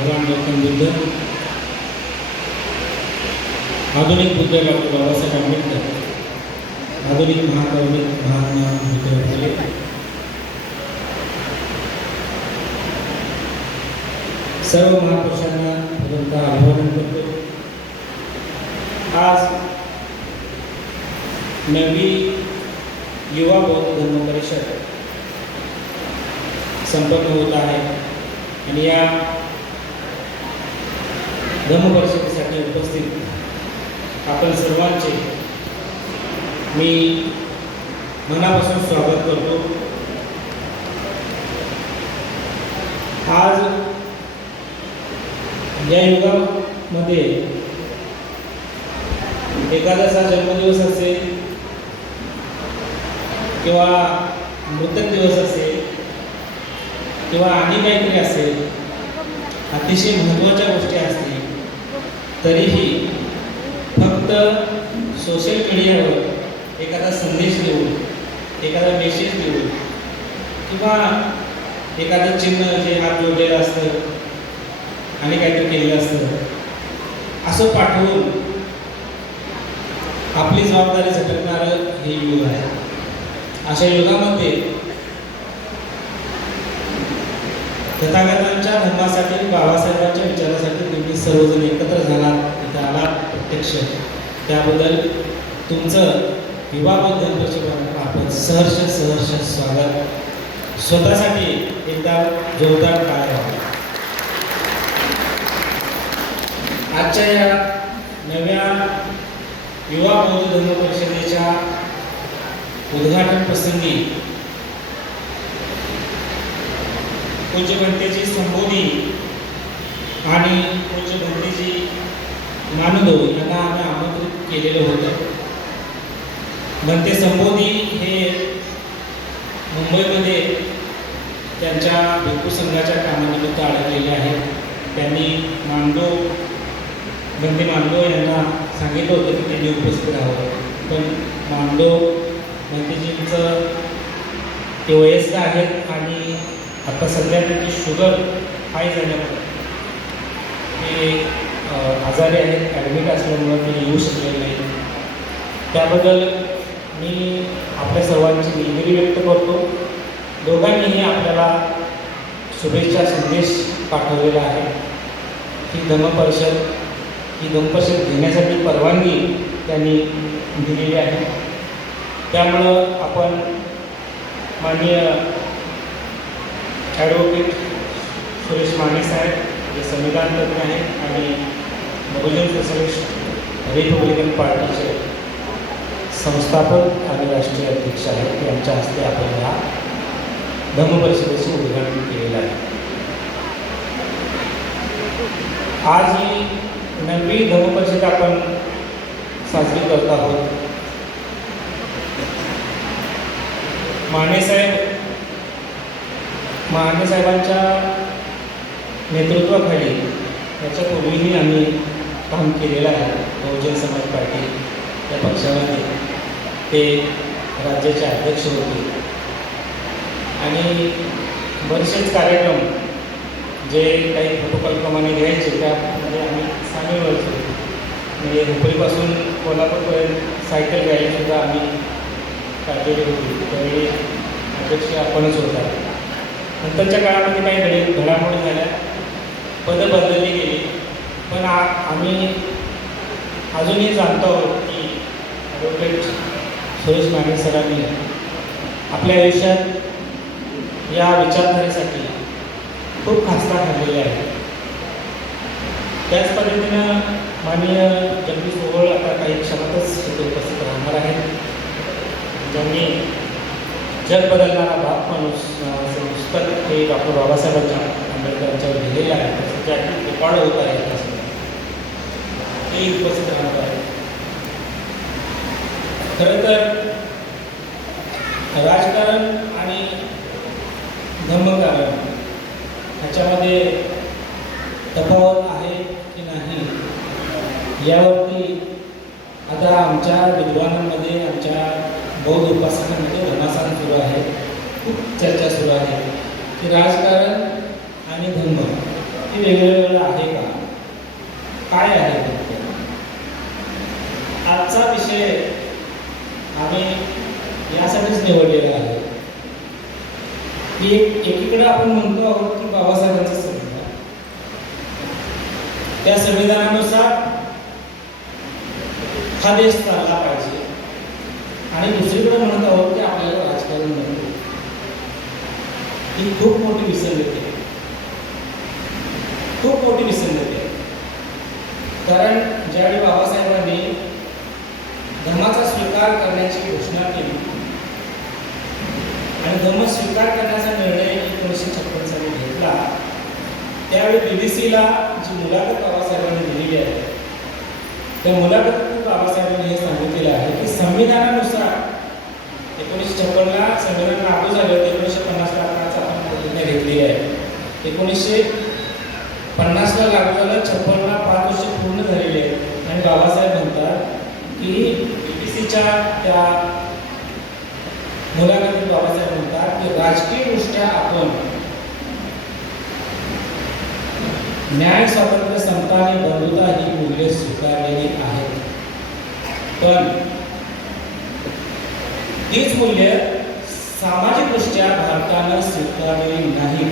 भगवान गौतम बुद्ध आधुनिक बुद्ध डॉक्टर बाबासाहेब आंबेडकर आधुनिक महाकवी महात्मा ज्योतिबा फुले सर्व महापुरुषांना प्रथमतः अभिवादन करतो. आज नवी युवा बौद्ध धर्म परिषद संपन्न होत आहे. आणि या धर्मपरिषदेसाठी उपस्थित आपण सर्वांचे मी मनापासून स्वागत करतो. आज या युगामध्ये एखाद्याचा जन्मदिवस असेल किंवा मृतक दिवस असेल किंवा आणि काहीतरी असेल अतिशय महत्त्वाच्या गोष्टी असतील. तरीही फक्त सोशल मीडियावर एखादा संदेश देऊन एखादा मेसेज देऊन किंवा एखादं चिन्ह जे हात जोडलेलं असतं आणि काहीतरी केलेलं असतं असं पाठवून आपली जबाबदारी झटकणारं हे युग आहे. अशा युगामध्ये तथागतांच्या धर्मासाठी बाबासाहेबांच्या विचारासाठी तुम्ही सर्वजण एकत्र झालात इथं आला प्रत्यक्ष. त्याबद्दल तुमचं विवाह धर्मपरिषद आपण सहर्ष सहर्ष स्वागत. स्वतःसाठी एकदा जोरदार काय आजच्या या नव्या युवा बौद्ध धर्म परिषदेच्या उद्घाटन प्रसंगी पूज्य बनतेची संबोधी आणि पूज्य बनतेची मानदो यांना आम्ही आमंत्रित केलेलं होतं. बनते संबोधी हे मुंबईमध्ये त्यांच्या भिक्खू संघाच्या कामानिमित्त अडकलेले आहेत. त्यांनी मांडो भंते मांडो यांना सांगितलं होतं की त्यांनी उपस्थित राहावं. पण मांडो भंतेजींचं ते वयस्क आहेत आणि आता सध्या त्यांची शुगर हाय झाल्यामुळे. ते आजारी आहेत ॲडमिट असल्यामुळं ते येऊ शकले नाही. त्याबद्दल मी आपल्या सर्वांची दिलगिरी व्यक्त करतो. दोघांनीही आपल्याला शुभेच्छा संदेश पाठवलेला आहे. ही धर्मपरिषद ही धर्मपरिषद घेण्यासाठी परवानगी त्यांनी दिलेली आहे. त्यामुळं आपण माननीय ॲडव्होकेट सुरेश माने साहेब जे संविधान तज्ञ आहेत आणि बहुजन सुरेश रिपब्लिकन पार्टीचे संस्थापक आणि राष्ट्रीय अध्यक्ष आहेत यांच्या हस्ते आपण या धर्मपरिषदेचे उद्घाटन केलेलं आहे. आज ही नववी धर्मपरिषद आपण साजरी करत आहोत. मानेसाहेब मानेसाहेबांच्या नेतृत्वाखाली याच्यापूर्वीही आम्ही काम केलेलं आहे. बहुजन समाज पार्टी या पक्षामध्ये. ते राज्याचे अध्यक्ष होते. आणि बरेचसेच कार्यक्रम जे काही प्रोटोकॉलप्रमाणे घ्यायचे त्यामध्ये आम्ही सामील व्हायचो. म्हणजे हुपरीपासून कोल्हापूरपर्यंत सायकल रॅली सुद्धा आम्ही काढलेली होती. त्यावेळी अध्यक्ष आपणच होता. नंतरच्या काळामध्ये काही घडे घडामोडी झाल्या. पदं बदलली गेली. पण आ आम्ही अजूनही जाणतो आहोत की ॲडव्होकेट सुरेश माने सरांनी आपल्या आयुष्यात या विचारधारेसाठी खूप खासता ठरलेले आहे. त्याच पद्धतीनं माननीय जगदीश ओवळ आता काही क्षणातच उपस्थित राहणार आहेत. ज्यांनी जग बदलणारा बाप माणूस असं पुस्तक हे डॉक्टर बाबासाहेबांच्या आंबेडकरांच्यावर लिहिलेलं आहे. तर सध्या रेकॉर्ड होत आहे त्या ते उपस्थित राहत आहे. खरं तर राजकारण आणि धर्मकारण ह्याच्यामध्ये तफावत आहे की नाही यावरती आता आमच्या विद्वानांमध्ये आमच्या बौद्ध उपासकांमध्ये घमासान सुरू आहे. खूप चर्चा सुरू आहे. की राजकारण आणि धर्म हे वेगवेगळं आहे का? काय आहे आजचा विषय आम्ही यासाठीच निवडलेला आहे. की एकीकडे आपण म्हणतो आहोत की बाबासाहेबांचं संविधान. त्या संविधानानुसार हा देश चालला पाहिजे. आणि दुसरीकडे म्हणत आहोत की आपल्याला राजकारण नको ही खूप मोठी विसंगती आहे. खूप मोठी विसंगती आहे. कारण ज्यावेळी बाबासाहेबांनी धर्माचा स्वीकार करण्याची घोषणा केली आणि धर्म स्वीकार करण्याचा निर्णय एकोणीसशे छप्पन साली घेतला त्यावेळी बी बी सीला जी मुलाखत बाबासाहेबांनी दिलेली आहे त्या मुलाखत बाबासाहेबांनी हे सांगितलेलं आहे की संविधानानुसार एकोणीसशे छप्पनला संविधान लागू झालं होतं एकोणीसशे पन्नासला आपण प्रतिज्ञा घेतली आहे. एकोणीसशे पन्नासला लागू झालं छप्पनला पाच वर्ष पूर्ण झालेली आहे. आणि बाबासाहेब म्हणतात की बी पी सीच्या त्या मुलाखतीत बाबासाहेब म्हणतात की राजकीयदृष्ट्या आपण न्याय स्वातंत्र्य समता आणि बंधुता ही मूल्ये स्वीकारलेली आहेत. पण तीच मूल्य सामाजिकदृष्ट्या भारतानं स्वीकारलेले नाही.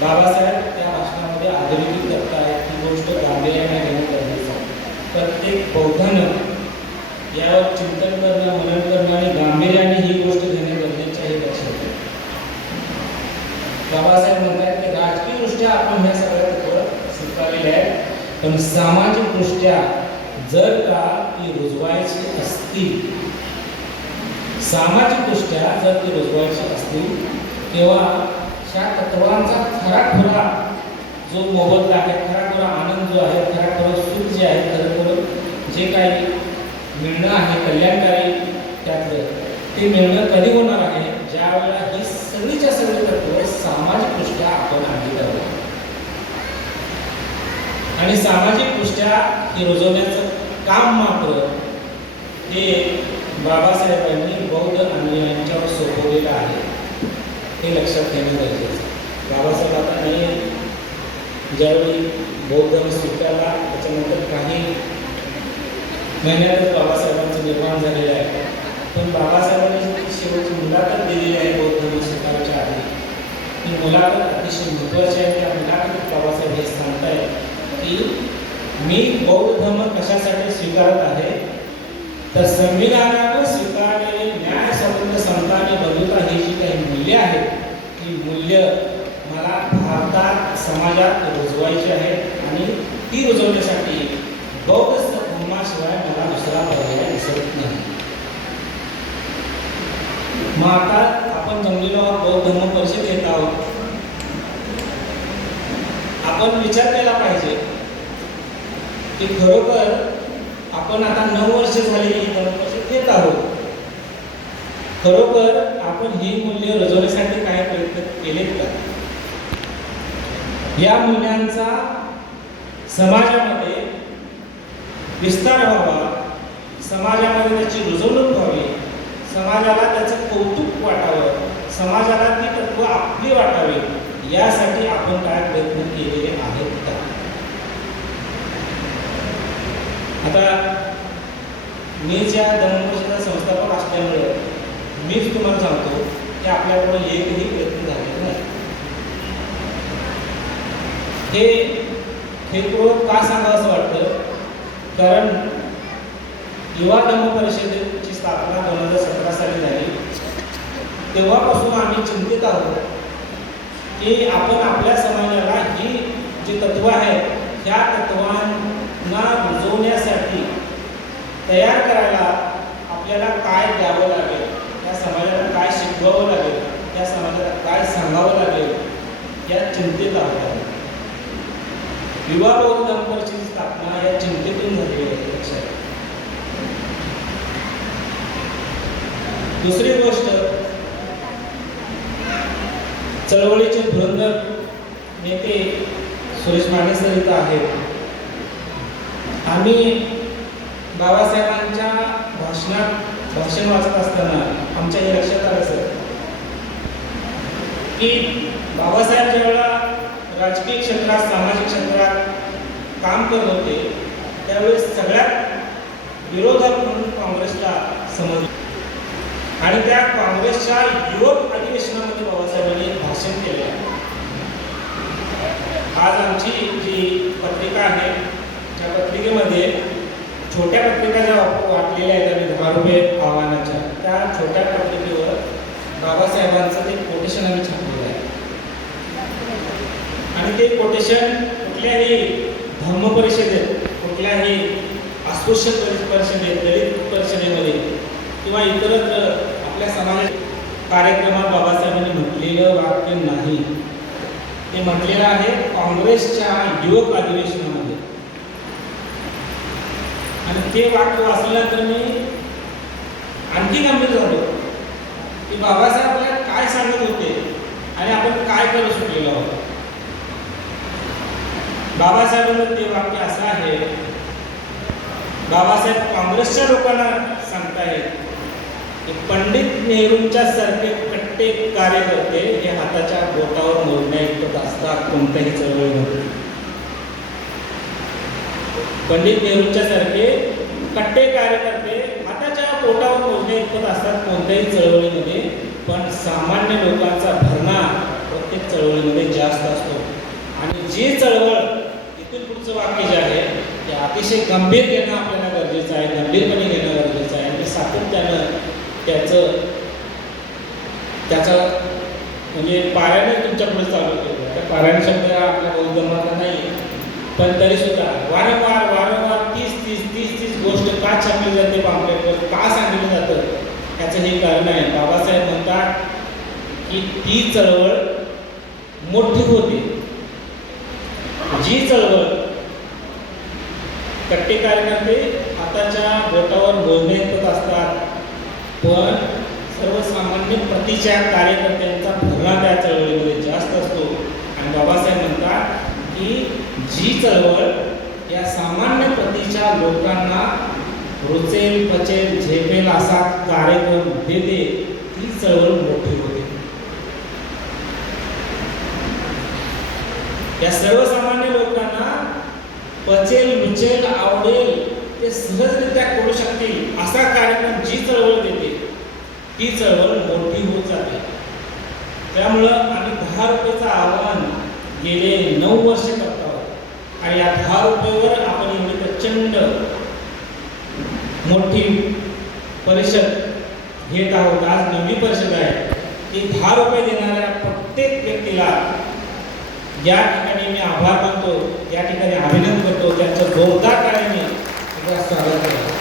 बाबासाहेब त्या भाषणामध्ये अधोरेखित करतायत. ही गोष्ट गांभीर्याने घेणं गरजेचं आहे. प्रत्येक बौद्धानं यावर चिंतन करणं मनन करणं आणि गांभीर्याने ही गोष्ट घेणे गरजेचे आहे लक्षात बाबासाहेब म्हणतात की राजकीयदृष्ट्या आपण ह्या सगळ्या तत्व स्वीकारलेल्या आहेत. पण सामाजिकदृष्ट्या जर का ते रुजवायची असतील. सामाजिकदृष्ट्या जर ते रुजवायचे असतील तेव्हा त्या तत्वांचा खराखुरा जो मोबदला आहे खराखुरा आनंद जो आहे खराखुरा सुख जे आहे खरंखुरं जे काही मिळणं आहे कल्याणकारी त्यातलं ते मिळणं कधी होणार आहे? ज्या वेळेला ही सगळीच्या सगळी तत्व सामाजिकदृष्ट्या आपण अंगीकारतो आणि सामाजिकदृष्ट्या हे रुजवण्याचं काम मात्र हे बाबासाहेबांनी बौद्ध अनुयायांच्यावर सोपवलेलं आहे. हे लक्षात घेणं गरजेचं. बाबासाहेब आता नाही ज्यावेळी बौद्ध स्वीकारला त्याच्यानंतर काही महिन्यातच बाबासाहेबांचं निर्माण झालेलं आहे. पण बाबासाहेबांनी शेवटची मुलाखत दिलेली आहे बौद्ध स्वीकाराच्या आधी. ती मुलाखत अतिशय महत्त्वाची आहे. त्या मुलाखतीत बाबासाहेब हे सांगतायत की मी बौद्ध धर्म कशासाठी स्वीकारत आहे? तर संविधानानं स्वीकार न्याय स्वातंत्र्य समता आणि बंधुता ही जी काही मूल्य आहेत ती मूल्य मला भारतात समाजात रुजवायची आहेत आणि ती रुजवण्यासाठी बौद्ध धर्माशिवाय मला दुसरा पर्याय दिसत नाही मग आता आपण जमलेलो आहोत बौद्ध धर्म परिषद घेत आहोत आपण विचार केला पाहिजे की खरोखर आपण आता नऊ वर्ष झाली ही धर्म परिषद घेत आहोत खरोखर आपण ही मूल्य रुजवण्यासाठी काय प्रयत्न केलेत का या मूल्यांचा समाजामध्ये विस्तार व्हावा समाजामध्ये त्याची रुजवणूक व्हावी समाजाला त्याचं कौतुक वाटावं समाजाला ती तत्व आपली वाटावी यासाठी आपण काय प्रयत्न केलेले आहेत का? आता मी ज्या धर्मपरिषदा संस्थापक असल्यामुळे मीच तुम्हाला सांगतो की आपल्याकडून एकही प्रयत्न झाले नाही हे हे का सांगावं असं वाटतं? कारण युवा धर्म परिषदेची स्थापना दोन हजार सतरा साली झाली. तेव्हापासून आम्ही चिंतित आहोत की आपण आपल्या समाजाला ही जी तत्व आहेत ह्या तत्वांना रुजवण्यासाठी तयार करायला आपल्याला काय द्यावं लागेल? त्या समाजाला काय शिकवावं लागेल? त्या समाजाला काय सांगावं लागेल? या चिंतेत आहोत युवा बौद्ध स्थापना या चिंतेतून झालेली आहे लक्षात दुसरी गोष्ट चळवळीचे धुरंधर नेते सुरेश माने सर इथं आहेत. आम्ही बाबासाहेबांच्या भाषणात भाषण वाचत असताना आमच्या हे लक्षात आलं सर की बाबासाहेब ज्यावेळेला राजकीय क्षेत्रात सामाजिक क्षेत्रात काम करत होते त्यावेळेस सगळ्यात विरोधक म्हणून काँग्रेसला समज आणि त्या काँग्रेसच्या युवक अधिवेशनामध्ये बाबासाहेबांनी भाषण केले आहे. आज आमची जी पत्रिका आहे त्या पत्रिकेमध्ये छोट्या पत्रिका ज्या वाटलेल्या आहेत आम्ही दहा रुपये आव्हानाच्या त्या छोट्या पत्रिकेवर बाबासाहेबांचं ते कोटेशन आम्ही छापलं आणि ते कोटेशन कुठल्याही धम्म परिषदेत कुठल्याही अस्पृश्य परिषदेत दलित परिषदेमध्ये किंवा इतरत्र आपल्या समाज कार्यक्रमात बाबासाहेबांनी म्हटलेलं वाक्य नाही. ते म्हटलेलं आहे काँग्रेसच्या युवक अधिवेशनामध्ये. आणि ते वाक्य वाचल्यानंतर मी आणखी गंभीर झालो. की बाबासाहेब आपल्याला काय सांगत होते आणि आपण काय करू शकलेलो आहोत? बाबासाहेबांचं ते वाक्य असं आहे. बाबासाहेब काँग्रेसच्या लोकांना सांगतायत की पंडित नेहरूंच्या सारखे कट्टे कार्यकर्ते हे हाताच्या बोटावर मोडण्या इतकत असतात कोणत्याही चळवळीमध्ये पंडित नेहरूंच्या सारखे कट्टे कार्यकर्ते हाताच्या बोटावर मोजण्या इतकत असतात कोणत्याही चळवळीमध्ये पण सामान्य लोकांचा भरणा प्रत्येक चळवळीमध्ये जास्त असतो. आणि जी चळवळ इथून पुढचं वाक्य जे आहे ते अतिशय गंभीर घेणं आपल्याला गरजेचं आहे गंभीरपणे घेणं गरजेचं आहे. आणि सातत्यानं त्याचं त्याचा म्हणजे पारायण तुमच्याकडे चालू केलं त्या पारायण शब्द आपल्या बौद्ध बौद्धमाचा नाही पण तरी सुद्धा वारंवार वारंवार तीस तीस तीस तीस गोष्ट का छापली जाते पाम्पलेटवर का सांगितलं जातं? याचं हे कारण आहे. बाबासाहेब म्हणतात की ती चळवळ मोठी होते. जी चळवळ कट्टे कार्यकर्ते हाताच्या बोटावर मोजण्यात असतात. पण सर्वसामान्य प्रतीच्या कार्यकर्त्यांचा भरणा त्या चळवळीमध्ये जास्त असतो. आणि बाबासाहेब म्हणतात की जी चळवळ या सामान्य प्रतीच्या लोकांना रुचेल पचेल झेपेल असा कार्यक्रम देते ती चळवळ मोठी होते. या सर्वसामान्य पचेल मिचेल आवडेल ते सहजरित्या करू शकतील. असा कार्यक्रम जी चळवळ देते ती चळवळ मोठी होत जाते. त्यामुळं आम्ही दहा रुपयाचं आव्हान गेले नऊ वर्ष करत आहोत आणि या दहा रुपयावर आपण एवढी प्रचंड मोठी परिषद घेत आहोत. आज नवी परिषद आहे. की दहा रुपये देणाऱ्या प्रत्येक व्यक्तीला या ठिकाणी मी आभार मानतो या ठिकाणी अभिनंदन करतो त्यांचं जोरदार टाळ्याने तुझं स्वागत करतो.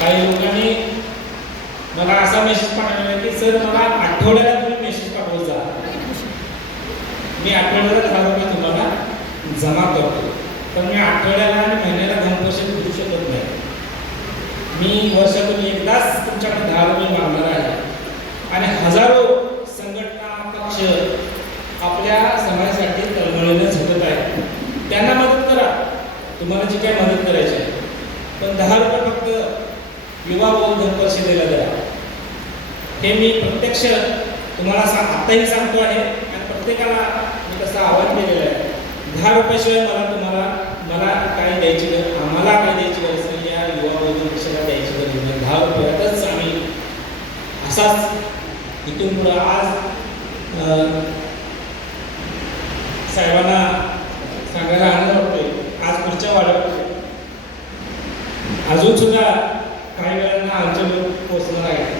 काही लोकांनी मला असा मेसेज पाठवला की सर मला आठवड्याला तुम्ही मेसेज पाठवत जा. मी आठवड्याला दहा रुपये तुम्हाला जमा करतो. पण मी आठवड्याला आणि महिन्याला दोन वर्ष घेऊ शकत नाही. मी वर्षातून एकदाच तुमच्याकडे दहा रुपये मागणार आहे. आणि हजारो संघटना पक्ष आपल्या समाजासाठी तळमळीनं झटत आहेत. त्यांना मदत करा. तुम्हाला जी काय मदत करायची आहे. पण दहा रुपये फक्त युवा बौद्ध परिषदेला द्या. हे मी प्रत्यक्ष तुम्हाला सा आत्ताही सांगतो आहे. आणि प्रत्येकाला मी तसं आवाहन केलेलं आहे. दहा रुपयाशिवाय मला तुम्हाला मला काय द्यायची गरज आम्हाला काय द्यायची गरज नाही. या युवा बौद्ध परिषदेला द्यायची गरज नाही. दहा रुपयातच आम्ही असाच इथून पुढं आज साहेबांना सांगायला आनंद वाटतोय आज पुढच्या वाढत अजून सुद्धा काही वेळांना आमचे लोक पोहोचणार आहेत.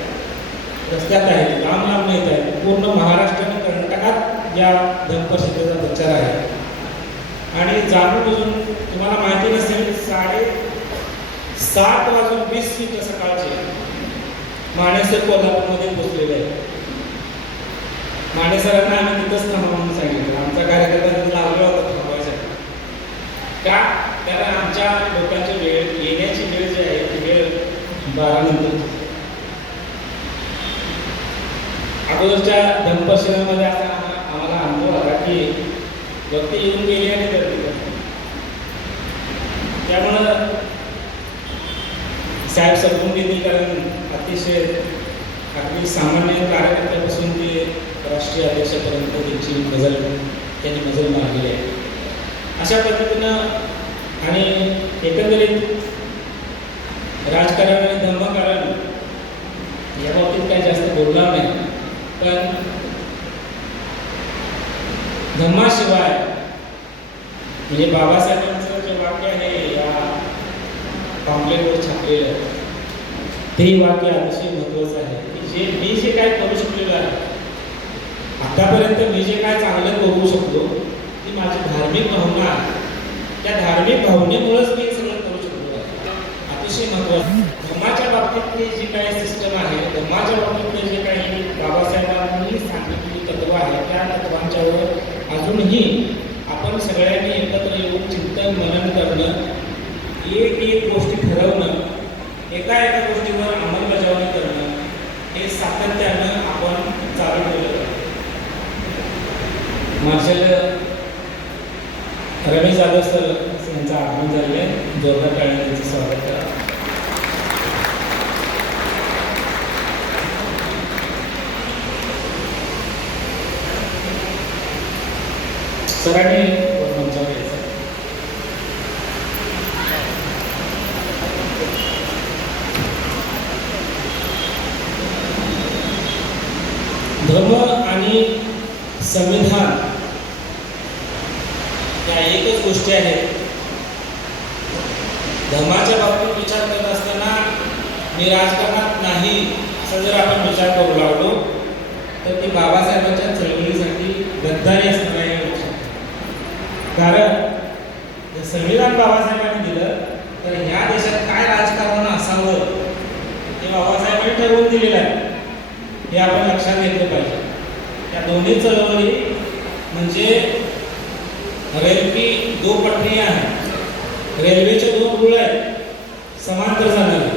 रस्त्यात आहेत लांब लांब येत आहेत. पूर्ण महाराष्ट्र आणि कर्नाटकात या धनपरिषदेचा प्रचार आहे. आणि जाणून बुजून तुम्हाला माहिती नसेल साडे सात वाजून वीस मिनिटं सकाळचे माणेसर कोल्हापूरमध्ये पोचलेले आहे. माणेसरांना आम्ही तिथंच थांबा म्हणून सांगितलं. आमचा कार्यकर्ता होता थांबवायसाठी. का? कारण आमच्या लोकांची वेळ येण्याची वेळ जी आहे ती वेळ बारा नंतर अगोदरच्या धनपरिषदेमध्ये असा आम्हाला अनुभव आला की व्यक्ती येऊन गेली आणि गर्दी झाली. त्यामुळं साहेब समजून घेतील कारण अतिशय अगदी सामान्य कार्यकर्त्यापासून ते राष्ट्रीय अध्यक्षापर्यंत त्यांची गजल त्यांनी मजल मारलेली आहे. अशा पद्धतीनं आणि एकंदरीत राजकारण आणि धर्मकारण या बाबतीत काही जास्त बोलणार नाही. पण धर्माशिवाय म्हणजे बाबासाहेबांचं जे वाक्य आहे या पॉम्पलेटवर छापलेलं ते वाक्य अतिशय महत्त्वाचं आहे. की जे मी जे काय करू शकलेलं आहे आतापर्यंत मी जे काय चांगलं करू शकलो ती माझी धार्मिक भावना आहे. त्या धार्मिक भावनेमुळेच मी सगळं करू शकलो आहे. अतिशय महत्वाचं. धर्माच्या बाबतीतली जी काही सिस्टम आहे धर्माच्या बाबतीतले जे काही बाबासाहेबांनी सांगितलेली तत्व आहे त्या तत्वांच्यावर अजूनही आपण सगळ्यांनी एकत्र येऊन चिंतन मनन करणं एक एक गोष्टी ठरवणं एका एका गोष्टीवर अंमलबजावणी करणं हे सातत्यानं आपण चालू मार्शल रमेश जाधव सर यांचं आगमन झालेलं आहे. जोरदार टाळ्याने त्यांचं स्वागत करा. सरांनी मंचावर यायचं. धर्म आणि संविधान ह्या एकच गोष्टी आहेत. धर्माच्या बाबतीत विचार करत असताना मी राजकारणात नाही असं जर आपण विचार करू लागलो तर ती बाबासाहेबांच्या चळवळीसाठी गद्दारी असणार नाही कारण जर संविधान बाबासाहेबांनी दिलं तर ह्या देशात काय राजकारण असावं हे बाबासाहेबांनी ठरवून दिलेलं आहे. हे आपण लक्षात घेतलं पाहिजे. या दोन्ही चळवळी म्हणजे रेल्वे दो पटरिया आहेत रेल्वेचे दोन रुळ आहेत समांतर जाणारे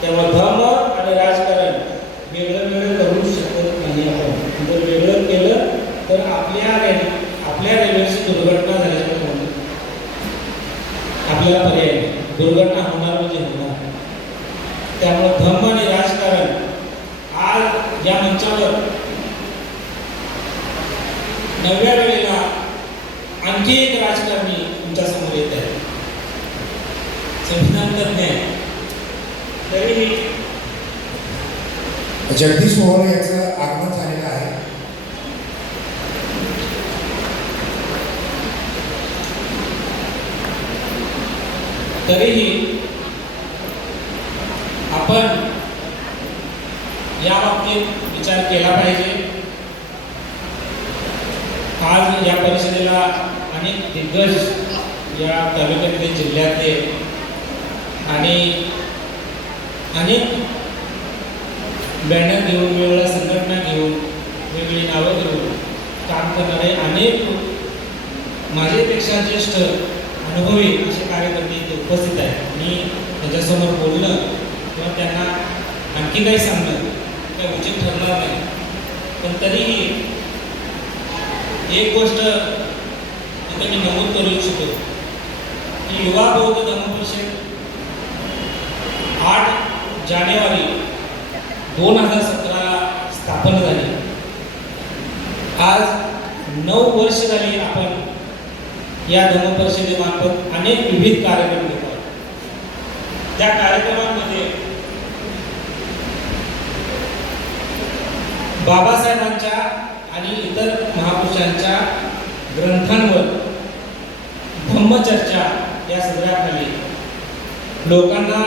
त्यामुळे धर्म आणि राजकारण। वेगळं वेगळं करू शकत नाही आपण जर वेगळं केलं तर आपल्या रेल आपल्या रेल्वेची दुर्घटना झाल्याचं होणार आपल्याला पर्याय दुर्घटना होणार म्हणजे होणार. त्यामुळे धर्म आणि राजकारण आज या मंचावर नव्या वेळेला आणखी एक राजकारणी तुमच्यासमोर येत आहे. संविधान तज्ञ आहे. तरीही जगदीश मोहोळ यांचं आगमन झालेलं आहे. तरीही आपण या बाबतीत विचार केला पाहिजे. आज या परिषदेला अनेक दिग्गज या तालुक्यातले जिल्ह्यातले आणि अनेक बॅनर घेऊन वेगवेगळ्या संघटना घेऊन वेगवेगळी नावं घेऊन काम करणारे अनेक माझ्यापेक्षा ज्येष्ठ अनुभवी असे कार्यकर्ते इथे उपस्थित आहेत. मी त्याच्यासमोर बोलणं किंवा त्यांना आणखी काही सांगणं काही उचित ठरणार नाही. पण तरीही एक गोष्ट इथे मी नमूद करू इच्छितो. की युवा बौद्ध धर्मपरिषद आठ जानेवारी दोन हजार सतरा स्थापन झाली. आज नऊ वर्ष झाली आपण या धर्मपरिषदेमार्फत अनेक विविध कार्यक्रम घेतो त्या कार्यक्रमांमध्ये बाबासाहेबांच्या आणि इतर महापुरुषांच्या ग्रंथांवर धम्मचर्चा या सदराखाली लोकांना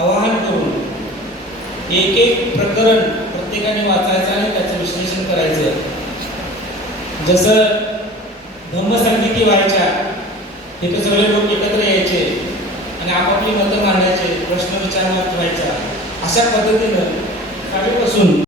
आवाहन करून एक एक प्रकरण प्रत्येकाने वाचायचं आणि त्याचं विश्लेषण करायचं. जसं धम्मसंगीती व्हायच्या तिथे सगळे लोक एकत्र यायचे आणि आपापली मतं मांडायचे प्रश्न विचारण्यात व्हायचा अशा पद्धतीनं कालीपासून